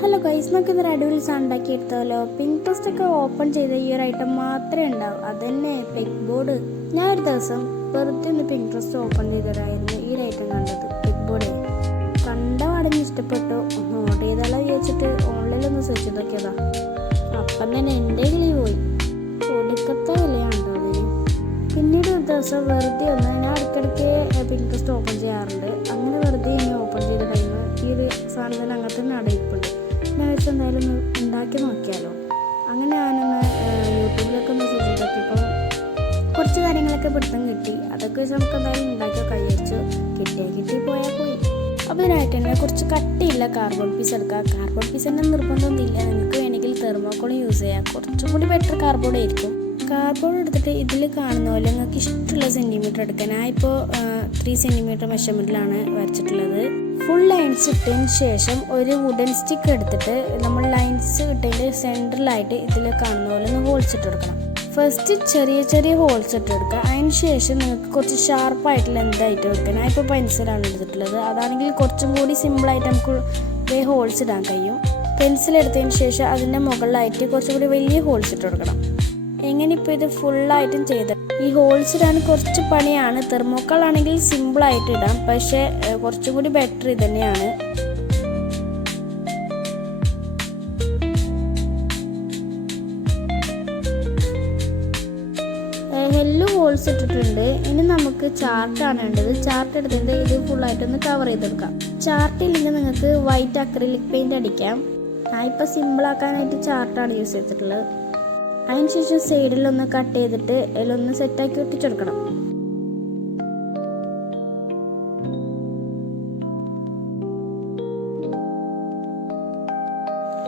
Hello guys, നമുക്ക് ഇതൊരു അടിപൊളി സാധനം ഉണ്ടാക്കി എടുത്താലോ. പിൻട്രസ്റ്റ് ഒക്കെ ഓപ്പൺ ചെയ്ത ഈ ഒരു ഐറ്റം മാത്രമേ ഉണ്ടാവും, അതന്നെ പെഗ് ബോർഡ്. ഞാൻ ഒരു ദിവസം വെറുതെ ഒന്ന് പിൻട്രസ്റ്റ് ഓപ്പൺ ചെയ്തിട്ടായിരുന്നു ഈ ഒരു ഐറ്റം കണ്ടത്. പെഗ് ബോർഡ് കണ്ട പാടഞ്ഞ് ഇഷ്ടപ്പെട്ടു. ഒന്ന് ഓർഡർ ചെയ്താലോ വിചാരിച്ചിട്ട് ഓൺലൈനിലൊന്ന് സെർച്ച് ചെയ്ത് നോക്കിയതാ. അപ്പം തന്നെ എൻ്റെ കിളി പോയി. ഒടുക്കത്തെ വിലയാണോ അതിന്. പിന്നീട് ഒരു ദിവസം വെറുതെ ഒന്ന് ഞാൻ ഇടയ്ക്കിടയ്ക്ക് പിൻട്രസ്റ്റ് ഓപ്പൺ ചെയ്യാറുണ്ട്. അങ്ങനെ വെറുതെ ഇങ്ങനെ ഓപ്പൺ ചെയ്ത ടൈം ഈ ഒരു സാധനത്തിന് അങ്ങനത്തെ തന്നെ അടയിപ്പുണ്ട്. ഞാൻ വെച്ച് എന്തായാലും ഒന്ന് ഉണ്ടാക്കി നോക്കിയാലോ. അങ്ങനെ ഞാനൊന്ന് യൂട്യൂബിലൊക്കെ ഒന്ന് സെർച്ച് ചെയ്തപ്പോൾ കുറച്ച് കാര്യങ്ങളൊക്കെ പിടുത്തം കിട്ടി. അതൊക്കെ വെച്ച് നമുക്ക് എന്തായാലും ഉണ്ടാക്കി കഴിച്ചു. കിട്ടി പോയാൽ പോയി. അപ്പോൾ ഇതിനായിട്ട് തന്നെ കുറച്ച് കട്ടിയില്ല കാർബോർഡ് പീസ് എടുക്കുക. കാർബോർഡ് പീസ് തന്നെ നിർബന്ധമൊന്നുമില്ല, നിങ്ങൾക്ക് വേണമെങ്കിൽ തെർമോക്കോളും യൂസ് ചെയ്യാം. കുറച്ചും കൂടി ബെറ്റർ കാർബോർഡ് ആയിരിക്കും. കാർബോർഡ് എടുത്തിട്ട് ഇതിൽ കാണുന്ന പോലെ നിങ്ങൾക്ക് ഇഷ്ടമുള്ള സെൻറ്റിമീറ്റർ എടുക്കാൻ. ഞാൻ ഇപ്പോൾ 3 സെൻറ്റിമീറ്റർ മെഷർമെൻറ്റിലാണ് വരച്ചിട്ടുള്ളത്. ഫുൾ ലൈൻസ് ഇട്ടതിന് ശേഷം ഒരു വുഡൻ സ്റ്റിക്ക് എടുത്തിട്ട് നമ്മൾ ലൈൻസ് ഇട്ടതിൻ്റെ സെൻറ്ററിലായിട്ട് ഇതിൽ കാണുന്ന പോലെ ഒന്ന് ഹോൾസ് ഇട്ട് കൊടുക്കണം. ഫസ്റ്റ് ചെറിയ ഹോൾസ് ഇട്ട് കൊടുക്കുക. അതിന് ശേഷം നിങ്ങൾക്ക് കുറച്ച് ഷാർപ്പായിട്ടുള്ള എന്തായിട്ട് കൊടുക്കുക. ഞാൻ ഇപ്പോൾ പെൻസിലാണ് എടുത്തിട്ടുള്ളത്. അതാണെങ്കിൽ കുറച്ചും കൂടി സിമ്പിളായിട്ട് നമുക്ക് ഹോൾസ് ഇടാൻ കഴിയും. പെൻസിൽ എടുത്തതിന് ശേഷം അതിൻ്റെ മുകളിലായിട്ട് കുറച്ചും കൂടി വലിയ ഹോൾസ് ഇട്ട് കൊടുക്കണം. എങ്ങനെ ഇപ്പോൾ ഇത് ഫുള്ളായിട്ടും ചെയ്ത് ഈ ഹോൾസ് ഇടാൻ കുറച്ച് പണിയാണ്. തെർമോക്കോളാണെങ്കിൽ സിമ്പിളായിട്ട് ഇടാം, പക്ഷേ കുറച്ചും കൂടി ബെറ്റർ ഇത് തന്നെയാണ്. എല്ലാം ഹോൾസ് ഇട്ടിട്ടുണ്ട്. ഇനി നമുക്ക് ചാർട്ടാണ് വേണ്ടത്. ചാർട്ട് എടുത്തിട്ട് ഇത് ഫുള്ളായിട്ടൊന്ന് കവർ ചെയ്തെടുക്കാം. ചാർട്ടില്ലെങ്കിൽ നിങ്ങൾക്ക് വൈറ്റ് അക്രിലിക് പെയിൻറ് അടിക്കാം. ഞാൻ ഇപ്പോൾ സിമ്പിളാക്കാനായിട്ട് ചാർട്ടാണ് യൂസ് ചെയ്തിട്ടുള്ളത്. അതിനുശേഷം സൈഡിലൊന്ന് കട്ട് ചെയ്തിട്ട് അതിലൊന്ന് സെറ്റാക്കി ഒട്ടിച്ചെടുക്കണം.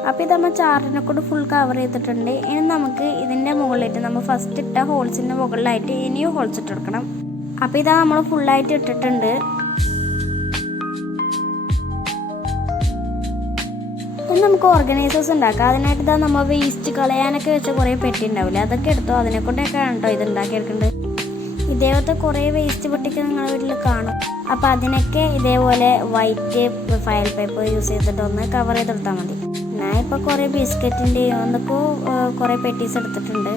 അപ്പോൾ ഇത് നമ്മൾ ചാർട്ടിനെ കൊണ്ട് ഫുൾ കവർ ചെയ്തിട്ടുണ്ട്. ഇനി നമുക്ക് ഇതിൻ്റെ മുകളിലായിട്ട് നമ്മൾ ഫസ്റ്റ് ഇട്ട ഹോൾസിൻ്റെ മുകളിലായിട്ട് ഇനിയും ഹോൾസ് ഇട്ടെടുക്കണം. അപ്പോൾ ഇതാ നമ്മൾ ഫുള്ളായിട്ട് ഇട്ടിട്ടുണ്ട്. ഇനി നമുക്ക് ഓർഗനൈസേഴ്സ് ഉണ്ടാക്കാം. അതിനായിട്ട് ഇതാ നമ്മൾ വേസ്റ്റ് കളയാനൊക്കെ വെച്ച കുറേ പെട്ടി ഉണ്ടാവില്ലേ, അതൊക്കെ എടുത്തോ. അതിനെക്കൊണ്ടൊക്കെയാണ് കേട്ടോ ഇത് ഉണ്ടാക്കിയെടുക്കേണ്ടത്. ഇതേപോലത്തെ കുറേ വേസ്റ്റ് പെട്ടിക്ക് നിങ്ങളുടെ വീട്ടിൽ കാണും. അപ്പോൾ അതിനൊക്കെ ഇതേപോലെ വൈറ്റ് ഫയൽ പേപ്പർ യൂസ് ചെയ്തിട്ട് ഒന്ന് കവർ ചെയ്തെടുത്താൽ മതി. ഞാൻ ഇപ്പോൾ കുറേ ബിസ്ക്കറ്റിൻ്റെയും എന്തൊക്കെയോ കുറേ പെട്ടീസ് എടുത്തിട്ടുണ്ട്.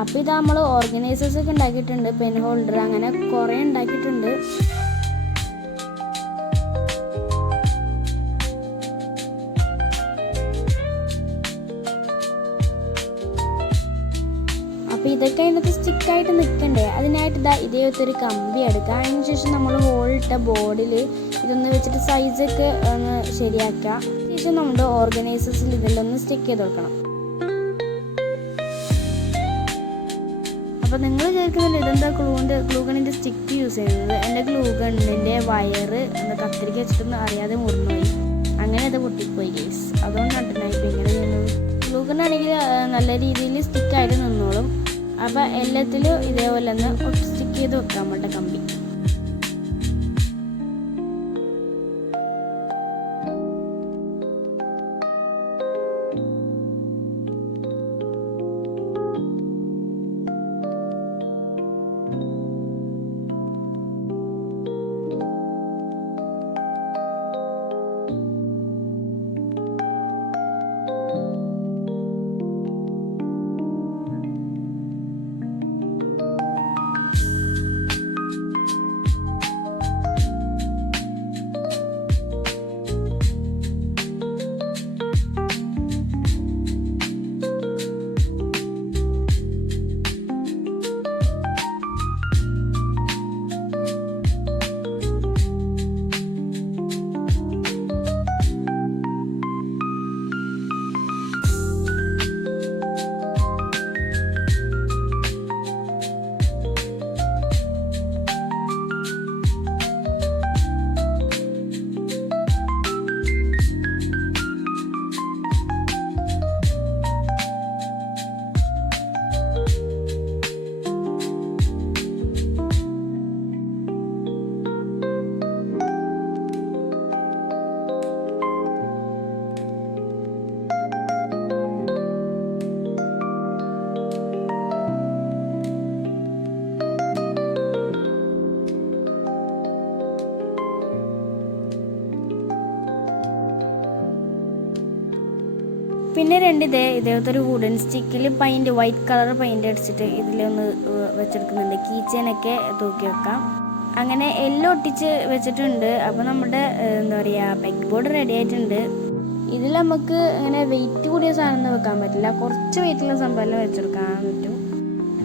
അപ്പോൾ ഇത് നമ്മൾ ഓർഗനൈസേഴ്സ് ഒക്കെ ഉണ്ടാക്കിയിട്ടുണ്ട്. പെൻ ഹോൾഡർ അങ്ങനെ കുറേ ഉണ്ടാക്കിയിട്ടുണ്ട്. ഇതൊക്കെ അതിനകത്ത് സ്റ്റിക്കായിട്ട് നിൽക്കണ്ടേ, അതിനായിട്ട് ഇതേപോലത്തെ ഒരു കമ്പി എടുക്കുക. അതിന് ശേഷം നമ്മൾ ഹോളിട്ട ബോർഡിൽ ഇതൊന്ന് വെച്ചിട്ട് സൈസൊക്കെ ഒന്ന് ശരിയാക്കുക. ശേഷം നമ്മുടെ ഓർഗനൈസേഴ്സിൽ ഇതിലൊന്ന് സ്റ്റിക്ക് ചെയ്ത് കൊടുക്കണം. അപ്പോൾ നിങ്ങൾ വിചാരിക്കുന്നുണ്ട് ഇതെന്താ ഗ്ലൂഗണിൻ്റെ സ്റ്റിക്ക് യൂസ് ചെയ്യുന്നത്. എൻ്റെ ഗ്ലൂഗണിൻ്റെ വയറ് കത്തിരിക്ക വെച്ചിട്ടൊന്നും അറിയാതെ മുറിഞ്ഞുപോയി, അങ്ങനെ അത് പൊട്ടിപ്പോയി ഗൈസ്. അതുകൊണ്ടാണ് ഇപ്പോൾ ഇങ്ങനെ ചെയ്യുന്നത്. ഗ്ലൂഗണാണെങ്കിൽ നല്ല രീതിയിൽ സ്റ്റിക്കായിട്ട് നിന്നോളും. അപ്പോൾ എല്ലാത്തിലും ഇതേപോലെ ഒന്ന് സ്റ്റിക്ക് ചെയ്ത് വെക്കാൻ വേണ്ട കമ്പി. പിന്നെ ഇതേപോലത്തെ ഒരു വുഡൻ സ്റ്റിക്കിൽ വൈറ്റ് കളർ പെയിൻറ് അടിച്ചിട്ട് ഇതിലൊന്ന് വെച്ചെടുക്കുന്നുണ്ട്. കീ ചെയിനൊക്കെ തൂക്കി വെക്കാം. അങ്ങനെ എല്ലാം ഒട്ടിച്ച് വെച്ചിട്ടുണ്ട്. അപ്പോൾ നമ്മുടെ എന്താ പറയുക പെഗ് ബോർഡ് റെഡി ആയിട്ടുണ്ട്. ഇതിൽ നമുക്ക് അങ്ങനെ വെയിറ്റ് കൂടിയ സാധനം വെക്കാൻ പറ്റില്ല, കുറച്ച് വെയിറ്റുള്ള സംഭവം വെച്ചെടുക്കാൻ പറ്റും.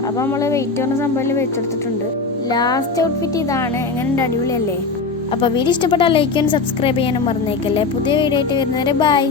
അപ്പോൾ നമ്മൾ വെയിറ്റ് പറഞ്ഞ സംഭവം വെച്ചെടുത്തിട്ടുണ്ട്. ലാസ്റ്റ് ഔട്ട്ഫിറ്റ് ഇതാണ്. എങ്ങനെയുണ്ട്, അടിപൊളിയല്ലേ? അപ്പോൾ വീഡിയോ ഇഷ്ടപ്പെട്ടാൽ ലൈക്ക് ചെയ്യാനും സബ്സ്ക്രൈബ് ചെയ്യാനും മറന്നേക്കല്ലേ. പുതിയ വീഡിയോ ആയിട്ട് വരുന്നവരെ ബൈ.